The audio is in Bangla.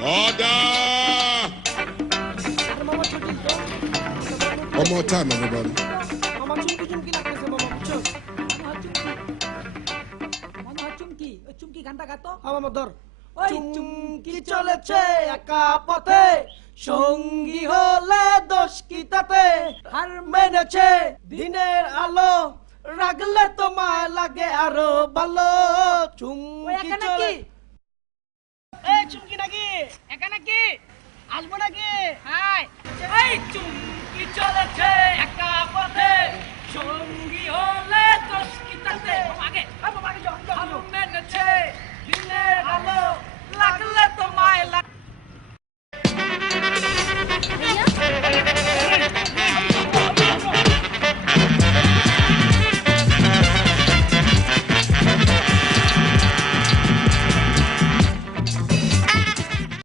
Order! One more time, everybody. মামা চুমকি লাগতেছে মামা বুঝছো চুমকি গানটা গাতো মামা ধর ওই চুমকি চলেছে একা পথে সঙ্গী হলে দোষ কি তাতে হার মেনেছে দিনের আলো রাগলে তোমায় লাগে আরো ভালো চুমকি চলে এই চুমকি নাকি একা নাকি আসবো নাকি হাই এই চুমকি চলেছে একা পথে সঙ্গী হলে দোষ কি তাতে আগে